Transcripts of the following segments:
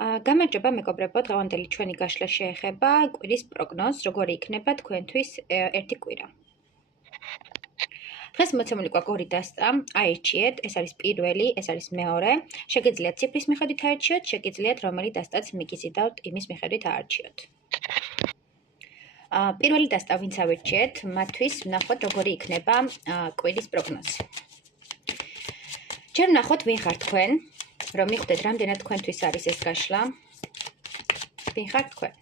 გამარჯობა მეგობრებო, დღევანდელი ჩვენი გაშლა შეეხება კვირის პროგნოზს, როგორი იქნება თქვენთვის ერთი კვირა. დღეს მოცემული გვაქვს ორი დასწრა, აირჩიეთ, ეს არის პირველი, ეს არის მეორე. შეგიძლიათ ციფრის მიხედვით აირჩიოთ, შეგიძლიათ რომელი დასწრაც მიგიზიდავთ, იმის მიხედვით აარჩიოთ. პირველი დასწრა ვინც ავირჩიეთ, მათთვის ვნახოთ როგორი იქნება კვირის პროგნოზი. ჯერ ვნახოთ ვინ ხართ თქვენ, რომ მიხვდეთ რამდენად თქვენთვის არის ეს გაშლა. ვინ ხართ თქვენ?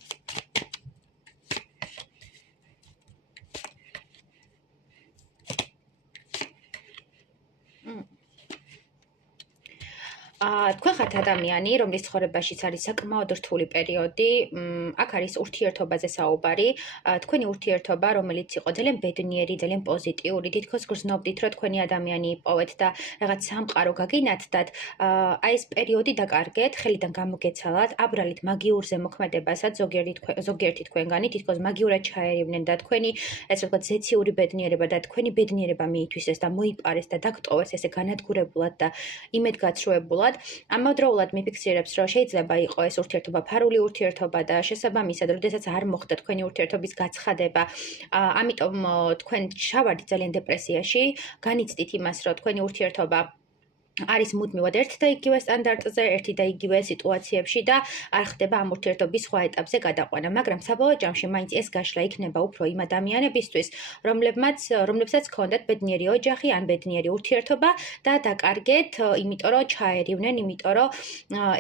თქვენ ხართ ადამიანი, რომლის ცხოვრებაშიც არის საკმაოდ რთული პერიოდი, აქ არის ურთიერთობაზე საუბარი, თქვენი ურთიერთობა, რომელიც იყო ძალიან ბედნიერი, ძალიან პოზიტიური, თითქოს გრძნობდით, რომ თქვენი ადამიანი იპოვეთ და რაღაც სამყარო გაგინათდათ, აი ეს პერიოდი დაკარგეთ, ხელიდან გამოგეცალათ, აბრალით მაგიურ ზემოქმედებასაც ზოგიერთი თქვენგანი თითქოს მაგიურად ჩაერივნენ და თქვენი ესე ვთქვათ ზეციური ბედნიერება და თქვენი ბედნიერება მიითვისეს და მოიპარეს და დაგტოვეს ესე განადგურებულად და იმედგაცრუებულად. ამავდროულად მიფიქსირებს, რომ შეიძლება იყოს ეს ურთიერთობა ფარული ურთიერთობა და შესაბამისად, როდესაც არ მოხდა თქვენი ურთიერთობის გაცხადება, ამიტომ თქვენ შევარდით ძალიან დეპრესიაში, განიცდით იმას, რომ თქვენი ურთიერთობა არის მუდმივად ერთ და იგივე სტანდარტზე, ერთი და იგივე სიტუაციებში და არ ხდება ამ ურთიერთობის სხვა ეტაპზე გადაყვანა, მაგრამ საბოლოო ჯამში მაინც ეს გაშლა იქნება უფრო იმ ადამიანებისთვის, რომლებსაც ჰქონდათ ბედნიერი ოჯახი ან ბედნიერი ურთიერთობა და დაკარგეთ, იმიტომ რომ ჩაერივნენ, იმიტომ რომ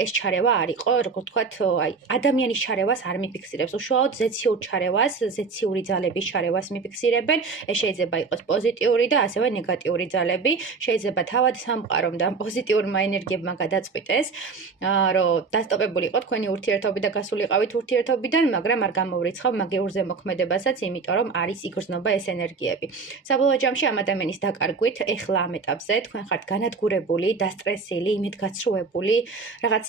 ეს ჩარევა არ იყო, როგორ ვთქვათ, აი ადამიანის ჩარევას არ მიფიქსირებს, უშუალოდ ზეციურ ჩარევას, ზეციური ძალების ჩარევას მიფიქსირებენ. ეს შეიძლება იყოს პოზიტიური და ასევე ნეგატიური ძალები, შეიძლება თავად სამყარომ და პოზიტიურმა ენერგიებმა გადაწყვიტეს, რომ დასტოპებული იყო თქვენი ურთიერთობი და გასულიყავით ურთიერთობიდან, მაგრამ არ გამოვრიცხავ მაგიურ ზემოქმედებასაც, იმიტომ რომ არის იგრძნობა ეს ენერგიები. საბოლოო ჯამში ამ ადამიანის დაკარგვით, ეხლა ამ ეტაპზე თქვენ ხართ განადგურებული, დასტრესილი, იმედგაცრუებული, რაღაც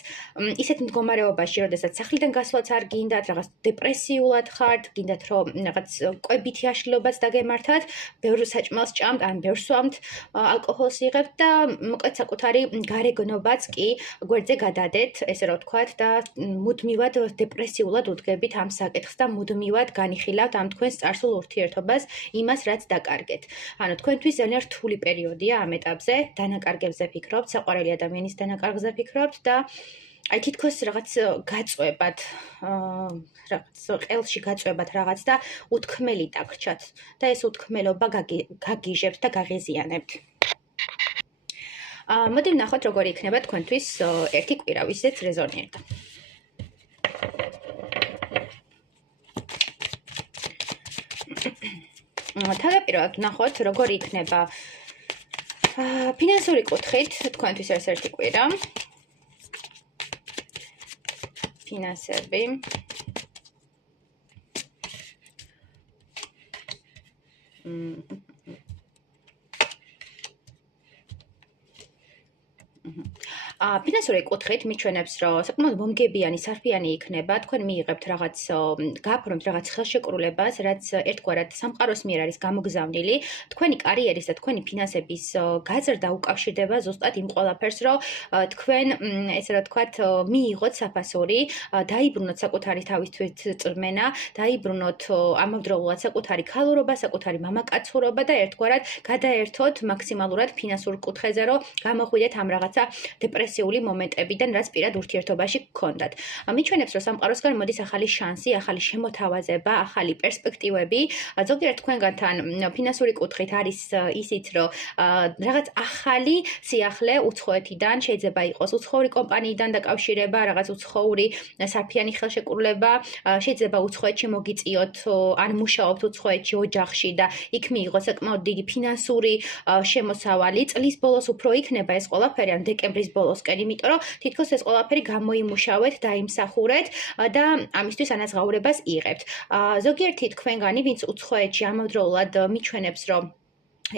ისეთ მდგომარეობაში, როდესაც სახლიდან გასვლაც არ გინდათ, რაღაც დეპრესიულად ხართ, გინდათ რომ რაღაც კვებითი აშლილობაც დაგემართათ, ბევრ საჭმელს ჭამთ, ან ბევრ სვამთ, ალკოჰოლს იღებთ და მოკლედ საკუთარი გარეგნობაც კი გვერდზე გადადეთ, ესე რომ ვთქვათ, და მუდმივად დეპრესიულად უდგებით ამ საკითხს და მუდმივად განიხილავთ ამ თქვენს წარსულ ურთიერთობას, იმას რაც დაკარგეთ. ანუ თქვენთვის ძალიან რთული პერიოდია ამ ეტაპზე, დანაკარგებზე ფიქრობთ, საყვარელი ადამიანის დანაკარგზე ფიქრობთ და აი თითქოს რაღაც გაწვევად, რაღაც ყელში გაწვევად რაღაც და უთქმელი დაგრჩათ და ეს უთქმელობა გაგიჟებთ და გაღიზიანებთ. მოდი ვნახოთ როგორი იქნება თქვენთვის ერთი კვირა, ვისაც რეზონირდა. თავდაპირველად ვნახოთ როგორი იქნება ფინანსური კუთხით თქვენთვის ეს ერთი კვირა. ფინანსები. ფინანსური კუთხით მიჩვენებს, რომ საკმაოდ მომგებიანი, სარფიანი იქნება, თქვენ მიიღებთ რაღაც გააფორმებთ რაღაც ხელშეკრულებას, რაც ერთგვარად სამყაროს მიერ არის გამოგზავნილი, თქვენი კარიერის და თქვენი ფინანსების გაზრდა უკავშირდება ზუსტად იმ ყველაფერს, რომ თქვენ ესე რომ ვთქვათ, მიიღოთ საფასური, დაიბრუნოთ საკუთარი თავისთვის წრმენა, დაიბრუნოთ ამავდროულად საკუთარი ქალურობა, საკუთარი მამაკაცურობა და ერთგვარად გადაერთოთ მაქსიმალურად ფინანსურ კუთხეზე, რომ გამოხვიდეთ ამ რაღაცა დეპრესიული მომენტებიდან, რაც პირად ურთიერთობაში გქონდათ. მიჩვენებს, რომ სამყაროსგან მოდის ახალი შანსი, ახალი შემოთავაზება, ახალი პერსპექტივები. ზოგიერთ თქვენგანთან ფინანსური კუთხით არის ისიც, რომ რაღაც ახალი სიახლე უცხოეთიდან შეიძლება იყოს უცხოური კომპანიიდან დაკავშირება, რაღაც უცხოური სარფიანი ხელშეკრულება, შეიძლება უცხოეთში მოგიწიოთ, ან მუშაობთ უცხოეთში ოჯახში და იქ მიიღოთ საკმაოდ დიდი ფინანსური შემოსავალი. წლის ბოლოს უფრო იქნება ეს ყველაფერი, ან დეკემბრის ბოლოსკენ, იმიტომ რომ თითქოს ეს ყველაფერი გამოიმუშავეთ, დაიმსახურეთ და ამისთვის ანაზღაურებას იღებთ. ზოგიერთი თქვენგანი, ვინც უცხოეთში ამავდროულად მიჩვენებს, რომ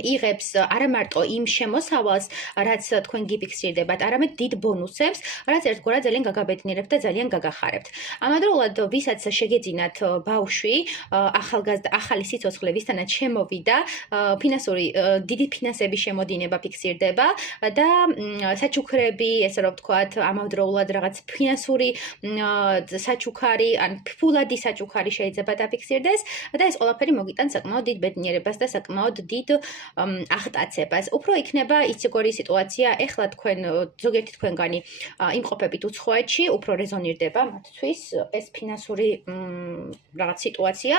იღებს არა მარტო იმ შემოსავალს, რაც თქვენ გიფიქსირდებათ, არამედ დიდ ბონუსებს, რაც ერთგვარად ძალიან გაგაბედნიერებთ და ძალიან გაგახარებთ. ამავდროულად, ვისაც შეგეძინათ ბავშვი, ახალი სიცოცხლე ვისთანაც შემოვიდა, ფინანსური დიდი ფინანსების შემოდინება ფიქსირდება და საჩუქრები, ესე რომ ვთქვათ, ამავდროულად რაღაც ფინანსური საჩუქარი, ან ფულადი საჩუქარი შეიძლება დაფიქსირდეს და ეს ყველაფერი მოგიტანს საკმაოდ დიდ ბედნიერებას და საკმაოდ დიდ აღტაცებას. უფრო იქნება ისეთი სიტუაცია, ეხლა თქვენ ზოგიერთი თქვენგანი იმყოფებით უცხოეთში, უფრო რეზონირდება მათთვის ეს ფინანსური რაღაც სიტუაცია,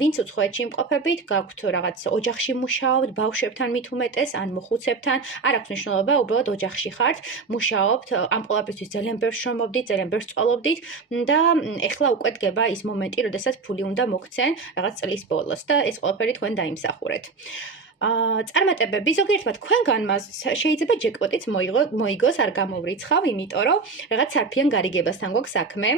ვინც უცხოეთში იმყოფებით, გაქვთ რაღაც ოჯახში მუშაობთ, ბავშვებთან მით უმეტეს, ან მოხუცებთან, არ აქვს მნიშვნელობა, უბრალოდ ოჯახში ხართ, მუშაობთ, ამ ყველაფერთვის ძალიან ბევრს შრომობდით, ძალიან ბევრს სწავლობდით და ეხლა უკვე დგება ის მომენტი, როდესაც ფული უნდა მოგცენ რაღაც წლის ბოლოს და ეს ყველაფერი თქვენ დაიმსახურეთ. წარმატებები ზოგიერთმა თქვენგანმა შეიძლება ჯეკპოტიც მოიგოს, არ გამოვრიცხავ, იმიტომ რომ რაღაც სარფიან გარიგებასთან გვაქვს საქმე.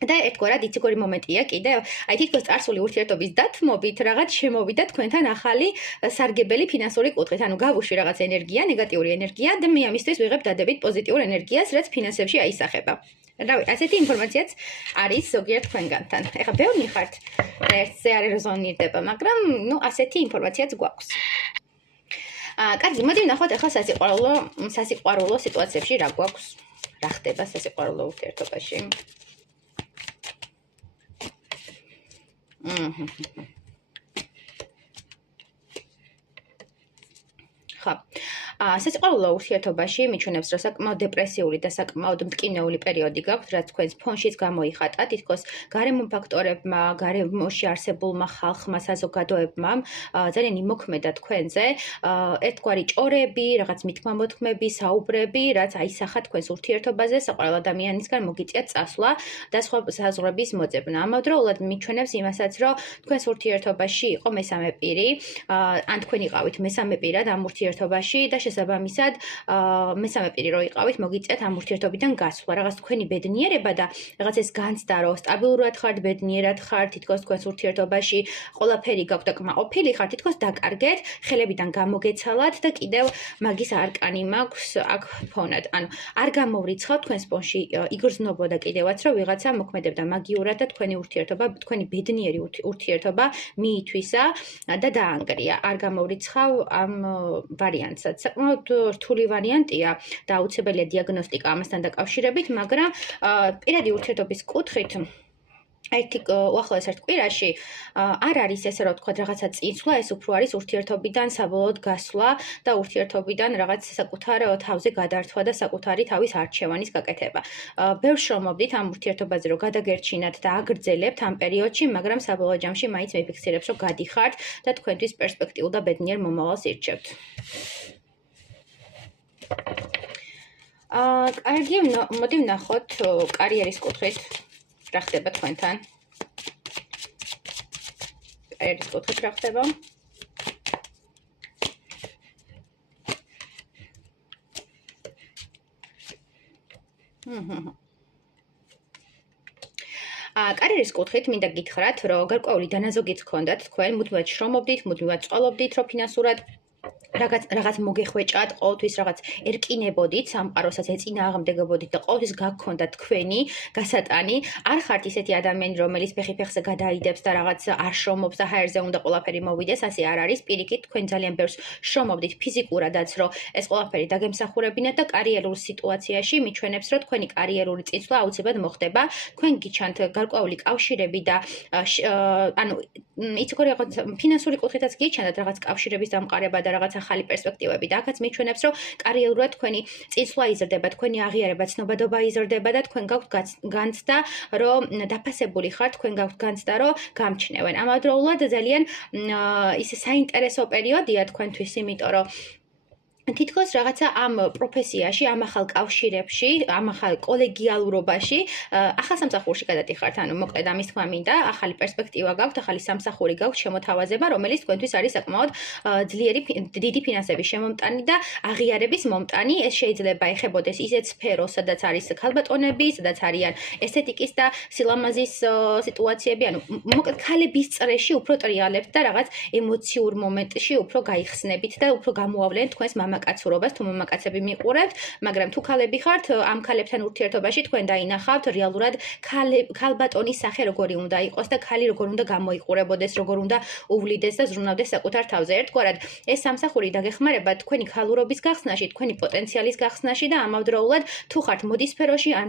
და ერთგვარად იცი მომენტია კიდევ, აი თითქოს წარსული ურთიერთობის დათმობით რაღაც შემოვიდა თქვენთან ახალი სარგებელი ფინანსური კუთხით. ანუ გავუშვი რაღაც ენერგია, ნეგატიური ენერგია და მე ამისთვის ვიღებ დადებით პოზიტიურ ენერგიას, რაც ფინანსებში აისახება. რავი, ასეთი ინფორმაციაც არის ზოგიერთ თქვენგანთან. ეხლა ბევრი ხართ ერთზე არ რეზონირდება, მაგრამ ნუ ასეთი ინფორმაციაც გვაქვს. კარგი, მოდი ვნახოთ ახლა სასიყვარულო სიტუაციებში რა გვაქვს, რა ხდება სასიყვარულო ურთიერთობაში. ხო. სასიყვარულო ურთიერთობაში მიჩვენებს, რომ საკმაოდ დეპრესიული და საკმაოდ მტკივნეული პერიოდი გაქვთ, რაც თქვენს ფონშიც გამოიხატა, თითქოს გარემო ფაქტორებმა, გარემოში არსებულმა ხალხმა, საზოგადოებამ ძალიან იმოქმედა თქვენზე, ერთგვარი ჭორები, რაღაც მithmamothmები, საუბრები, რაც აისახა თქვენს ურთიერთობაზე, საყვარელ ადამიანისგან მოგიწიათ წასვლა და სხვა საზღვრების მოძებნა. ამავდროულად მიჩვენებს იმასაც, რომ თქვენს ურთიერთობაში იყო მესამე პირი, ან თქვენ იყავით მესამე პირად ამ ურთიერთობაში და შესაბამისად მესამე პირი რო იყავით, მოგიწიათ ამ ურთიერთობიდან გასვლა, რაღაც თქვენი ბედნიერება და რაღაც ეს განცდა, რომ სტაბილურად ხართ, ბედნიერად ხართ, თითქოს თქვენს ურთიერთობაში ყველაფერი გაქვთ და კმაყოფილი ხართ, თითქოს დაკარგეთ, ხელებიდან გამოგეცალათ და კიდევ მაგის არკანი მაქვს აქ ფონად. ანუ არ გამოვრიცხავთ თქვენს ფონში იგრძნობოდა კიდევაც, რომ ვიღაცა მოქმედებდა მაგიურად და თქვენი ურთიერთობა, თქვენი ბედნიერი ურთიერთობა მიითვისა და დაანგრია. არ გამოვრიცხავ ამ ვარიანტსაც. საკმაოდ რთული ვარიანტია და აუცილებელია დიაგნოსტიკა ამასთან დაკავშირებით, მაგრამ პირადი ურთიერთობის კუთხით უახლოეს ერთ კვირაში არ არის ესე რომ ვთქვათ რაღაცა წინსვლა, ეს უფრო არის ურთიერთობიდან საბოლოოდ გასვლა და ურთიერთობიდან რაღაც საკუთარ თავზე გადართვა და საკუთარი თავის არჩევანის გაკეთება. ბევრს შრომობდით ამ ურთიერთობაზე, რომ გადაგერჩინათ და აგრძელებთ ამ პერიოდში, მაგრამ საბოლოო ჯამში მაინც მიფიქსირებს, რომ გადიხართ და თქვენთვის პერსპექტიულ და ბედნიერ მომავალს ირჩევთ. კარგი, მოდი ვნახოთ კარიერის კუთხით. რა ხდება თქვენთან? კარიერის კუთხით რა ხდება? კარიერის კუთხით მინდა გითხრათ, რომ გარკვეული დანაზოგიც გქონდათ თქვენ, მუდმივად შრომობდით, მუდმივად სწავლობდით, რომ ფინანსურად რაღაც მოგეხვეჭათ, ყოველთვის რაღაც ერკინებოდით, სამყაროსაც ეწინააღმდეგებოდით და ყოველთვის გაგქონდათ თქვენი გასატანი. არ ხართ ისეთი ადამიანი, რომელიც ფეხი-ფეხზე გადაიდებს და რაღაც არ შრომობს და ჰაერზე უნდა ყველაფერი მოვიდეს, ასე არ არის. პირიქით, თქვენ ძალიან ბევრს შრომობდით ფიზიკურადაც, რომ ეს ყველაფერი დაგემსახურებინათ და კარიერულ სიტუაციაში მიჩვენებს, რომ თქვენი კარიერული წინსვლა აუცილებლად მოხდება. თქვენ გიჩანთ გარკვეული კავშირები და ანუ იცი ფინანსური კუთხითაც გიჩანთ რაღაც კავშირების დამყარება და რაღაც ახალი პერსპექტივები და აქაც მიჩვენებს, რომ კარიერულად თქვენი წინსვლა იზრდება, თქვენი აღიარება, ცნობადობა იზრდება და თქვენ გაქვთ განცდა, რომ დაფასებული ხართ, თქვენ გაქვთ განცდა, რომ გამჩნევენ. ამავდროულად ძალიან ის საინტერესო პერიოდია თქვენთვის, იმიტომ რომ თითქოს რაღაცა ამ პროფესიაში, ამ ახალ კავშირებში, ამ ახალ კოლეგიალურობაში, ახალ სამსახურში გადადიხართ. ანუ მოკლედ ამის თქმა მინდა, ახალი პერსპექტივა გაქვთ, ახალი სამსახური გაქვთ, შემოთავაზება, რომელიც თქვენთვის არის საკმაოდ ძლიერი დიდი ფინანსების შემომტანი და აღიარების მომტანი. ეს შეიძლება ეხებოდეს ისეთ სფეროს, სადაც არის ქალბატონები, სადაც არიან ესთეტიკის და სილამაზის სიტუაციები, ანუ მოკლედ ქალების წრეში უფრო ტრიალებთ და რაღაც ემოციურ მომენტში უფრო გაიხსნებით და უფრო გამოავლენთ თქვენს მამაკაცურობას, თუ მამაკაცები მიყურებთ, მაგრამ თუ ქალები ხართ, ამ ქალებთან ურთიერთობაში თქვენ დაინახავთ რეალურად ქალბატონის სახე როგორი უნდა იყოს და ქალი როგორ უნდა გამოიყურებოდეს, როგორ უნდა უვლიდეს და ზრუნავდეს საკუთარ თავზე. ერთგვარად, ეს სამსახური დაგეხმარება თქვენი ქალურობის გახსნაში, თქვენი პოტენციალის გახსნაში და ამავდროულად თუ ხართ მოდის სფეროში ან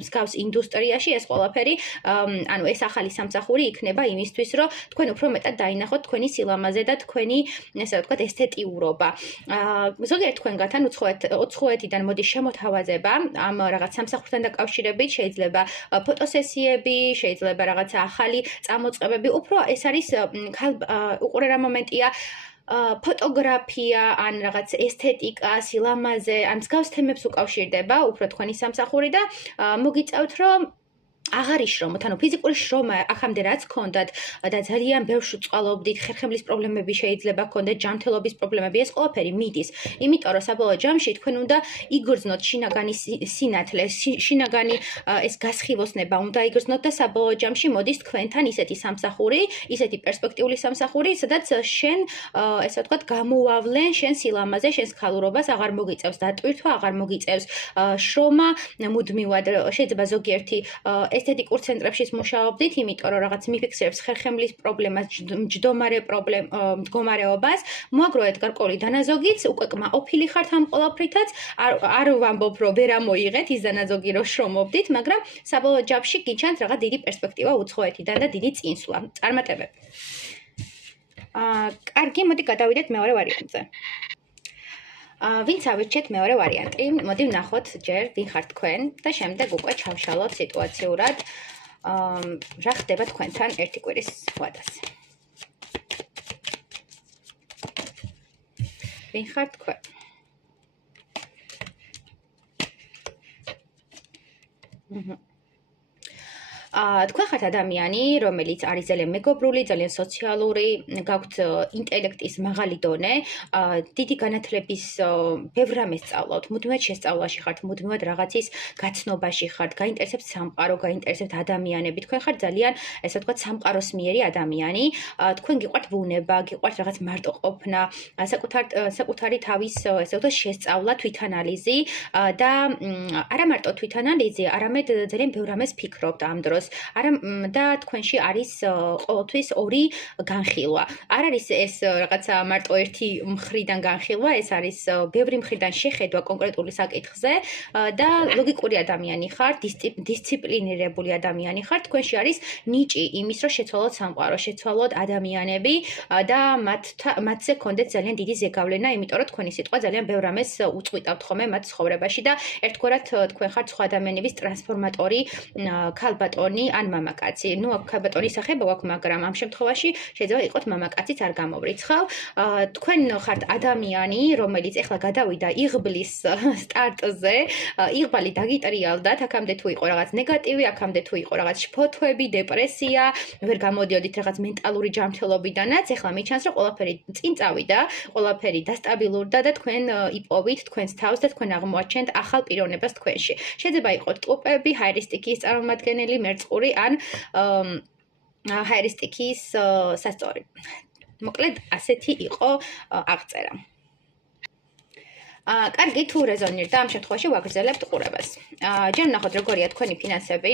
მსგავს ინდუსტრიაში, ეს ყველაფერი, ანუ ეს ახალი სამსახური იქნება იმისთვის, რომ თქვენ უფრო მეტად დაინახოთ თქვენი სილამაზე და თქვენი, ესე ვთქვათ, ესთეტიურობა. ზოგიერთ თქვენგანთან უცხოეთიდან მოდის შემოთავაზება ამ რაღაც სამსახურთან დაკავშირებით, შეიძლება ფოტოსესიები, შეიძლება რაღაცა ახალი წამოწყებები, უფრო ეს არის უყურე რა მომენტია ფოტოგრაფია ან რაღაც ესთეტიკა, სილამაზე, ან მსგავს თემებს უკავშირდება უფრო თქვენი სამსახური და მოგიწევთ, რომ აღარ იშრომოთ, ანუ ფიზიკური შრომა აქამდე რაც გქონდათ და ძალიან ბევრს უწყალობდით, ხერხემლის პრობლემები შეიძლება გქონდეთ, ჯანმრთელობის პრობლემები, ეს ყველაფერი მიდის. იმიტომ რომ საბოლოო ჯამში თქვენ უნდა იგრძნოთ შინაგანი სინათლე, შინაგანი ეს გასხივოსნება უნდა იგრძნოთ და საბოლოო ჯამში მოდის თქვენთან ისეთი სამსახური, ისეთი პერსპექტიული სამსახური, სადაც შენ, ესე ვთქვათ, გამოავლენ შენ სილამაზე, შენს ქალურობას, აღარ მოგიწევს დატვირთვა, აღარ მოგიწევს შრომა, მუდმივად შეიძლება ზოგიერთი ესთეტიკურ ცენტრებშიც მუშაობდით, იმიტომ რომ რაღაც მიფიქსირებს ხერხემლის პრობლემას, მდგომარეობას, მოაგროვეთ გარკვეული დანაზოგიც, უკვე კმაყოფილი ხართ ამ ყველაფრითაც, არ ვამბობ, რომ ვერ ამოიღეთ ის დანაზოგი, რომ შრომობდით, მაგრამ საბოლოო ჯამში გიჩანთ რაღაც დიდი პერსპექტივა უცხოეთიდან და დიდი წინსვლა. წარმატებები. კარგი, მოდი გადავიდეთ მეორე ვარიანტზე. ვინც ავირჩიეთ მეორე ვარიანტი, მოდი ვნახოთ ჯერ ვინ ხართ თქვენ და შემდეგ უკვე ჩავშალოთ სიტუაციურად რა ხდება თქვენთან ერთი კვირის ვადას. ვინ ხართ თქვენ? თქვენ ხართ ადამიანი, რომელიც არის ძალიან მეგობრული, ძალიან სოციალური, გაქვთ ინტელექტის მაღალი დონე, დიდი განათლების ბევრ რამეს სწავლობთ, მუდმივად შესწავლაში ხართ, მუდმივად რაღაცის გაცნობაში ხართ, გაინტერესებთ სამყარო, გაინტერესებთ ადამიანები, თქვენ ხართ ძალიან, ესე ვთქვათ, სამყაროსმიერი ადამიანი, თქვენ გიყვართ ბუნება, გიყვართ რაღაც მარტოყოფნა, საკუთარი თავის, ესე ვთქვათ, შესწავლა, თვითანალიზი და არა მარტო თვითანალიზი, არამედ ძალიან ბევრ რამეს ფიქრობთ ამ დროს. და თქვენში არის ყოველთვის ორი განხილვა. არ არის ეს რაღაცა მარტო ერთი მხრიდან განხილვა, ეს არის ბევრი მხრიდან შეხედვა კონკრეტული საკითხზე და ლოგიკური ადამიანი ხართ, დისციპლინირებული ადამიანი ხართ, თქვენში არის ნიჭი იმის, რომ შეცვალოთ სამყარო, შეცვალოთ ადამიანები და მათზე გქონდეთ ძალიან დიდი ზეგავლენა, იმიტომ რომ თქვენი სიტყვა ძალიან ბევრ რამეს უწყვიტავთ ხოლმე მათ ცხოვრებაში და ერთგვარად თქვენ ხართ სხვა ადამიანების ტრანსფორმატორი, ქალბატონი ან მამაკაცი. ნუ აქ ქალბატონის სახება გვაქვს, მაგრამ ამ შემთხვევაში შეიძლება იყოთ მამაკაციც არ გამოვრიცხავ. თქვენ ხართ ადამიანი, რომელიც ეხლა გადავიდა იღბლის სტარტზე, იღბალი დაგიტრიალდათ, აქამდე თუ იყო რაღაც ნეგატივი, აქამდე თუ იყო რაღაც შფოთვები, დეპრესია, ვერ გამოდიოდით რაღაც მენტალური ჯანმრთელობიდანაც, ეხლა მიჩანს, რომ ყველაფერი წინ წავიდა, ყველაფერი დასტაბილურდა და თქვენ იპოვით თქვენს თავს და თქვენ აღმოაჩენთ ახალ პიროვნებას თქვენში. შეიძლება იყოს ტყუპები, ჰაერისტიკის წარმომადგენელი, მერწყური ან ჰაერისტიკის სასწორი. მოკლედ ასეთი იყო აღწერა. კარგი, თუ რეზონირდა ამ შემთხვევაში ვაგრძელებთ ყურებას. ჯერ ვნახოთ როგორია თქვენი ფინანსები,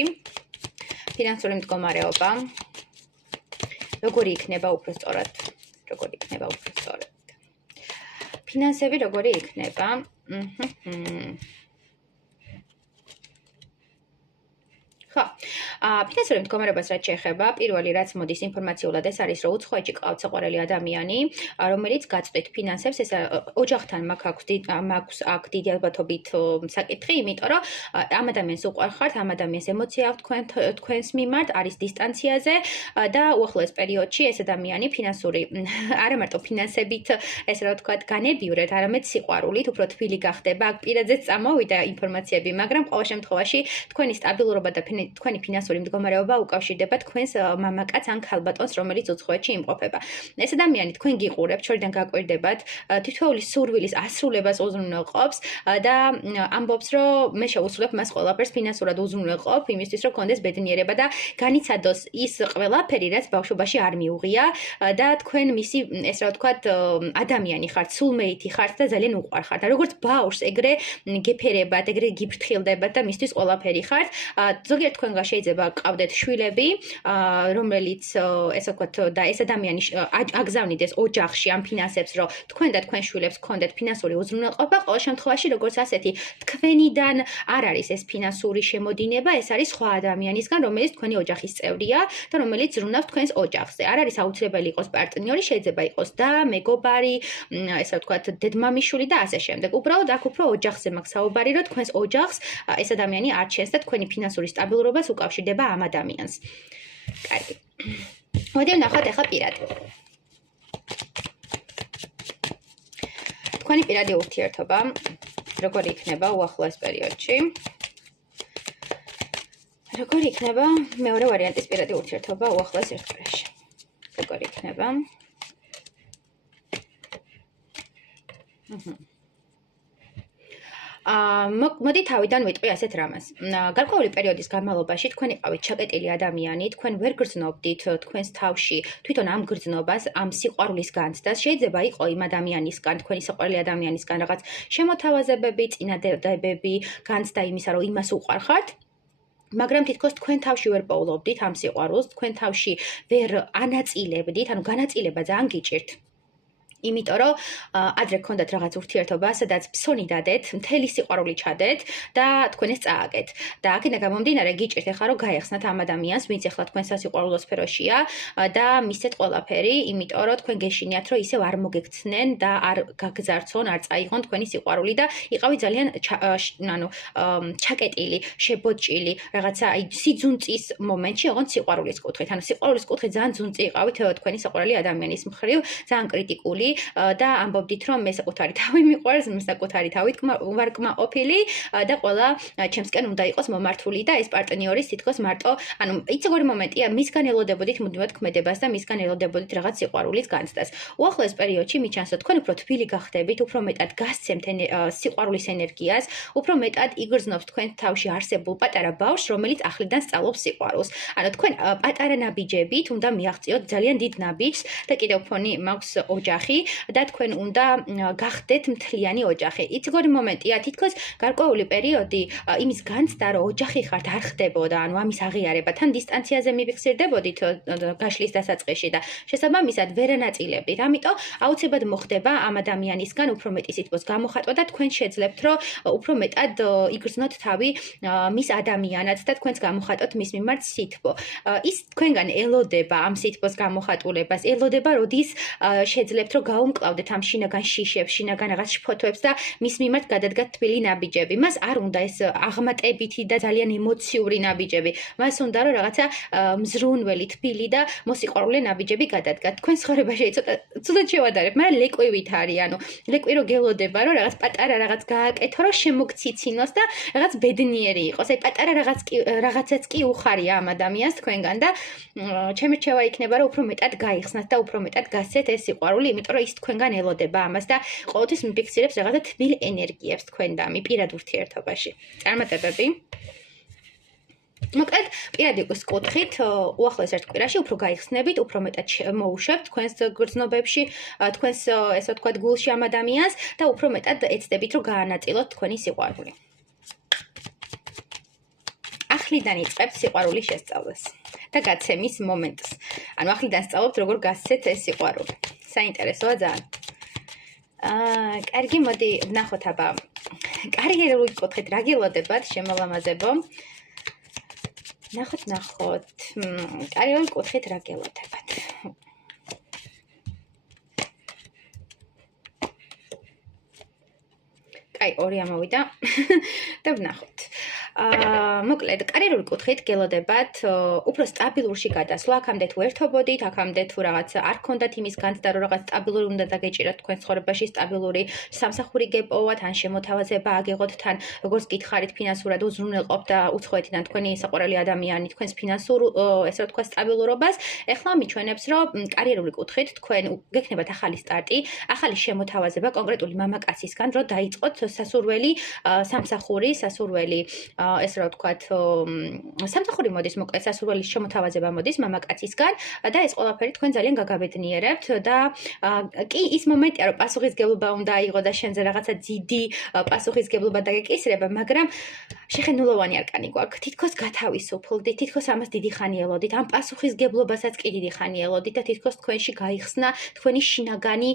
ფინანსური მდგომარეობა, როგორი იქნება უფრო სწორად, ფინანსები როგორი იქნება. ხო, ფინანსური მდგომარეობას რაც შეეხება, პირველი რაც მოდის ინფორმაციულად ეს არის, რომ უცხოეთში ყავთ საყვარელი ადამიანი, რომელიც გაწყვეტ ფინანსებს, ეს ოჯახთან მაქვს აქ დიდი ალბათობით საკითხი, იმიტომ რომ ამ ადამიანს უყვარხართ, ამ ადამიანს ემოცია აქვს თქვენს მიმართ, არის დისტანციაზე და უახლოეს პერიოდში ეს ადამიანი ფინანსური არა მარტო ფინანსებით, ესე რა ვთქვათ, განებივრეთ, არამედ სიყვარულით, უფრო თბილი გახდება, აქ პირადზეც წამოვიდა ინფორმაციები, მაგრამ ყოველ შემთხვევაში თქვენი სტაბილურობა და თქვენი ფინანსური მდგომარეობა უკავშირდება თქვენს მამაკაც ან ქალბატონს, რომელიც უცხოეთში იმყოფება. ეს ადამიანი თქვენ გიყურებთ, შორიდან გაკვირდებათ, თითოეული სურვილის ასრულებას უზრუნველყოფს და ამბობს, რომ მე შევუსრულებ მას ყველაფერს, ფინანსურად უზრუნველყოფ, იმისთვის, რომ გქონდეს ბედნიერება და განიცადოს ის ყველაფერი, რაც ბავშვობაში არ მიუღია და თქვენ მისი, ესე რა ვთქვათ, ადამიანი ხართ, სულმეითი ხართ და ძალიან უყვარხართ. და როგორც ბავშვს, ეგრე გეფერებათ, ეგრე გიფრთხილდებათ და მისთვის ყველაფერი ხართ. ზოგიერთ თქვენგან შეიძლება გყავდეთ შვილები, რომელიც ესე ვთქვათ და ეს ადამიანი აგზავნიდეს ოჯახში ამ ფინანსებს, რომ თქვენ და თქვენ შვილებს გქონდეთ ფინანსური უზრუნველყოფა, ყოველ შემთხვევაში როგორც ასეთი თქვენიდან არ არის ეს ფინანსური შემოდინება, ეს არის სხვა ადამიანისგან, რომელიც თქვენი ოჯახის წევრია და რომელიც ზრუნავს თქვენს ოჯახზე. არ არის აუცილებელი იყოს პარტნიორი, შეიძლება იყოს და მეგობარი, ესე ვთქვათ, დედმამიშვილი და ასე შემდეგ. უბრალოდ აქ უფრო ოჯახზე მაქვს საუბარი, რომ თქვენს ოჯახს ეს ადამიანი არჩენს და თქვენი ფინანსური სტაბილურობას უკავშირდება ამ ადამიანს. კარგი. მოდი ვნახოთ ახლა პირადი. თქვენი პირადი ურთიერთობა როგორი იქნება უახლოეს პერიოდში? როგორი იქნება მეორე ვარიანტის პირადი ურთიერთობა უახლოეს ერთ კვირაში? როგორი იქნება? მოდი თავიდან ვიტყვი ასეთ რამას. გარკვეული პერიოდის განმავლობაში თქვენ იყავით ჩაკეტილი ადამიანი, თქვენ ვერ გრძნობდით თქვენს თავში თვითონ ამ გრძნობას, ამ სიყვარულის განცდას. შეიძლება იყო იმ ადამიანისგან, თქვენი საყვარელი ადამიანისგან რაღაც შემოთავაზებები, წინადადებები, განცდა იმისა, რომ იმას უყვარხართ. მაგრამ თითქოს თქვენ თავში ვერ პოულობდით ამ სიყვარულს, თქვენ თავში ვერ ანაწილებდით, ანუ განაწილება ძალიან გიჭირთ. იმიტომ რომ ადრე გქონდათ რაღაც ურთიერთობა, სადაც ფსონი დადეთ, მთელი სიყვარული ჩადეთ და თქვენ ეს წააგეთ. და აქედან გამომდინარე გიჭირთ ახლა რომ გაეხსნათ ამ ადამიანს, ვინც ახლა თქვენ სასიყვარულო სფეროშია და მისცეთ ყველაფერი, იმიტომ რომ თქვენ გეშინიათ რომ ისევ არ მოგექცნენ და არ გაგზარცონ, არ წაიღონ თქვენი სიყვარული და იყავით ძალიან ჩაკეტილი, შებოჭილი, რაღაცა აი სიძუნწის მომენტში, ოღონდ სიყვარულის კუთხით. ანუ სიყვარულის კუთხით ძალიან ძუნწი იყავით თქვენი საყვარელი ადამიანის მხრივ, ძალიან კრიტიკული და ამბობდით რომ მე საკუთარი თავი მიყვარს, მე საკუთარი თავით ვარ კმაყოფილი და ყველა ჩემსკენ უნდა იყოს მომართული და ეს პარტნიორის თითქოს მარტო, ანუ იცი როგორი მომენტია, მისგან ელოდებოდით მუდმივად ქმედებას და მისგან ელოდებოდით რაღაც სიყვარულის განცდას. უახლოეს პერიოდში მიჩანს რომ თქვენ უფრო თბილი გახდებით, უფრო მეტად გასცემთ სიყვარულის ენერგიას, უფრო მეტად იგრძნობს თქვენ თავში არსებულ პატარა ბავშვს, რომელიც ახლიდან სწავლობს სიყვარულს. ანუ თქვენ პატარა ნაბიჯებით უნდა მიაღწიოთ ძალიან დიდ ნაბიჯს და კიდევ ფონი მაქვს ოჯახი და თქვენ უნდა გახდეთ მთლიანი ოჯახი. იცი როგორი მომენტია, თითქოს გარკვეული პერიოდი იმის განცდა, რომ ოჯახი ხართ არ ხდებოდა, ანუ ამის აღიარება, თან დისტანციაზე მიფიქსირდებოდით გაშლის დასაწყისში და შესაბამისად ვერ ანაწილებდით. ამიტომ აუცილებლად მოხდება ამ ადამიანისგან უფრო მეტი სითბოს გამოხატვა და თქვენ შეძლებთ, რომ უფრო მეტად იგრძნოთ თავი მის ადამიანად და თქვენს გამოხატოთ მის მიმართ სითბო. ის თქვენგან ელოდება ამ სითბოს გამოხატულებას, ელოდება როდის შეძლებთ რომ გაუმკლავდეთ ამ შინაგან შიშებს, შინაგან რაღაც შფოთვებს და მის მიმართ გადადგათ თბილი ნაბიჯები. მას არ უნდა ეს აღმატებითი და ძალიან ემოციური ნაბიჯები. მას უნდა რომ რაღაცა მზრუნველი, თბილი და მოსიყვარულე ნაბიჯები გადადგათ. თქვენ ცხოვრებაში ცუდად შევადარებ, მაგრამ ლეკვივით არის, ანუ ლეკვი რო გელოდება, რომ რაღაც პატარა რაღაც გააკეთო, რომ შემოგციცინოს და რაღაც ბედნიერი იყოს. აი პატარა რაღაცაც კი უხარია ამ ადამიანს თქვენგან და ჩემი რჩევა იქნება, რომ უფრო მეტად გაიხსნათ და უფრო მეტად გასცეთ ეს სიყვარული, იმიტომ რომ ის თქვენგან ელოდება ამას და ყოველთვის მიფიქსირებს რაღაცა თბილ ენერგიებს თქვენ და ამი პირად ურთიერთობაში. წარმატებები. მოკლედ, პირადი კუთხით უახლოეს ერთ კვირაში უფრო გაიხსნებით, უფრო მეტად მოუშვებთ თქვენს გრძნობებში, თქვენს ესე ვთქვათ გულში ამ ადამიანს და უფრო მეტად ეცდებით რომ გაანაწილოთ თქვენი სიყვარული. ახლიდან იწყებთ სიყვარულის შესწავლას და გაცემის მომენტს. ანუ ახლიდან სწავლობთ როგორ გასცეთ ეს სიყვარული. საინტერესოა ძალიან. კარგი, მოდი ვნახოთ აბა კარიერული კუთხით რა გელოდებათ შემოლამაზებო. ნახოთ. კარიერული კუთხით რა გელოდებათ? აი, ორი ამოვიდა და ვნახოთ. მოკლედ, კარიერული კუთხით გელოდებათ უფრო სტაბილურში გადასვლა, აქამდე თუ ერთობოდით, აქამდე თუ რაღაც არ გქონდათ იმის განცდა, რომ რაღაც სტაბილური უნდა დაგეჭირათ თქვენ ცხოვრებაში, სტაბილური სამსახური გეპოვათ, ან შემოთავაზება აგიღოთ თან, როგორც გითხარით, ფინანსურად უზრუნველყოფთ და უცხოეთიდან თქვენი საყვარელი ადამიანი თქვენს ფინანსურ, ესე ვთქვა, სტაბილურობას. ეხლა მიჩვენებს, რომ კარიერული კუთხით თქვენ გექნებათ ახალი სტარტი, ახალი შემოთავაზება კონკრეტული მამაკაცისგან, რომ დაიწყოთ სასურველი სამსახური, სასურველი ეს რა ვთქვათ, სამსახური მოდის, მოკლედ სასურველი შემოთავაზება მოდის მამაკაცისგან და ეს ყველაფერი თქვენ ძალიან გაგაბედნიერებთ და კი ის მომენტია, რომ პასუხისგებლობა უნდა აიღო და შენზე რაღაცა დიდი პასუხისგებლობა დაგეკისრება, მაგრამ შეხენულოვანი არკანი გვაქვს. თითქოს გათავისუფლდით, თითქოს ამას დიდი ხანი ელოდით, ამ პასუხისგებლობასაც კი დიდი ხანი ელოდით და თითქოს თქვენში გაიხსნა თქვენი შინაგანი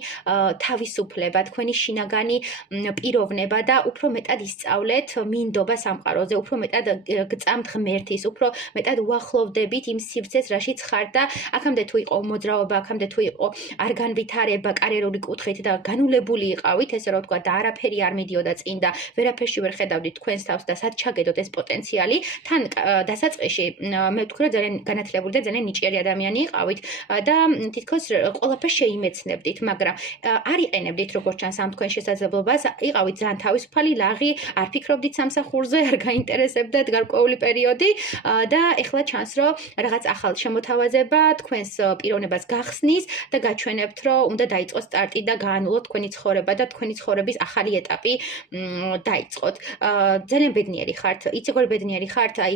თავისუფლება, თქვენი შინაგანი პიროვნება და უფრო მეტად ისწავლეთ მინდობა სამყაროზე, უფრო მეტად გწამთ ღმერთის, უფრო მეტად უახლოვდებით იმ სივრცეს, რაშიც ხართ და აქამდე თუ იყო მოძრაობა, აქამდე თუ იყო არ განვითარება კარიერული კუთხით და განულებული იყავით, ესე რომ ვთქვა და არაფერი არ მიდიოდა წინ და ვერაფერში ვერ ხედავდით თქვენს თავს და სად ჩაგედოთ ეს პოტენციალი, თან დასაწყისში მე ვთქვი, რომ ძალიან განათლებული და ძალიან ნიჭიერი ადამიანი იყავით და თითქოს ყველაფერს შეიმეცნებდით, მაგრამ არ იყენებდით როგორც ჩანს ამ თქვენ შესაძლებლობას, იყავით ძალიან თავისუფალი, ლაღი, არ ფიქრობდით სამსახურზე, არ გაინტერესებდათ გარკვეული პერიოდი და ეხლა ჩანს, რომ რაღაც ახალ შემოთავაზება თქვენს პიროვნებას გახსნის და გაჩვენებთ, რომ უნდა დაიწყოს სტარტი და გაანულოთ თქვენი ცხოვრება და თქვენი ცხოვრების ახალი ეტაპი დაიწყოთ. ძალიან ბედნიერი ხართ. იცი როგორ ბედნიერი ხართ? აი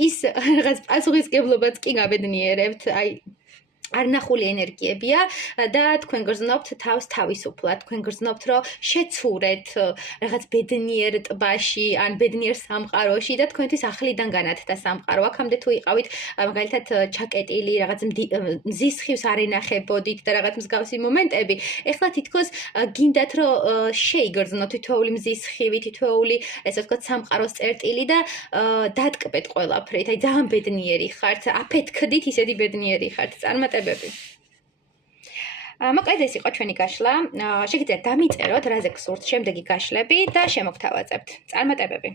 ის რაღაც პასუხისგებლობაც კი გაბედნიერებთ. აი არნახული ენერგიებია და თქვენ გრძნობთ თავს თავისუფლად, თქვენ გრძნობთ, რომ შეცურეთ რაღაც ბედნიერ ტბაში ან ბედნიერ სამყაროში და თქვენთვის ახლიდან განათდა სამყარო. აქამდე თუ იყავით მაგალითად ჩაკეტილი, რაღაც მზის ხივს არ ენახებოდით და რაღაც მსგავსი მომენტები, ეხლა თითქოს გინდათ, რომ შეიგრძნოთ თითოეული მზის ხივი, თითოეული ესე ვთქვათ სამყაროს წერტილი და დატკბეთ ყველაფრით. აი ძალიან ბედნიერი ხართ, აფეთქდით ისეთი ბედნიერი ხართ. მოკლედ ეს იყო ჩვენი გაშლა. შეგიძლიათ დამიწეროთ, რაზე გსურთ შემდეგი გაშლები და შემოგთავაზებთ. წარმატებები.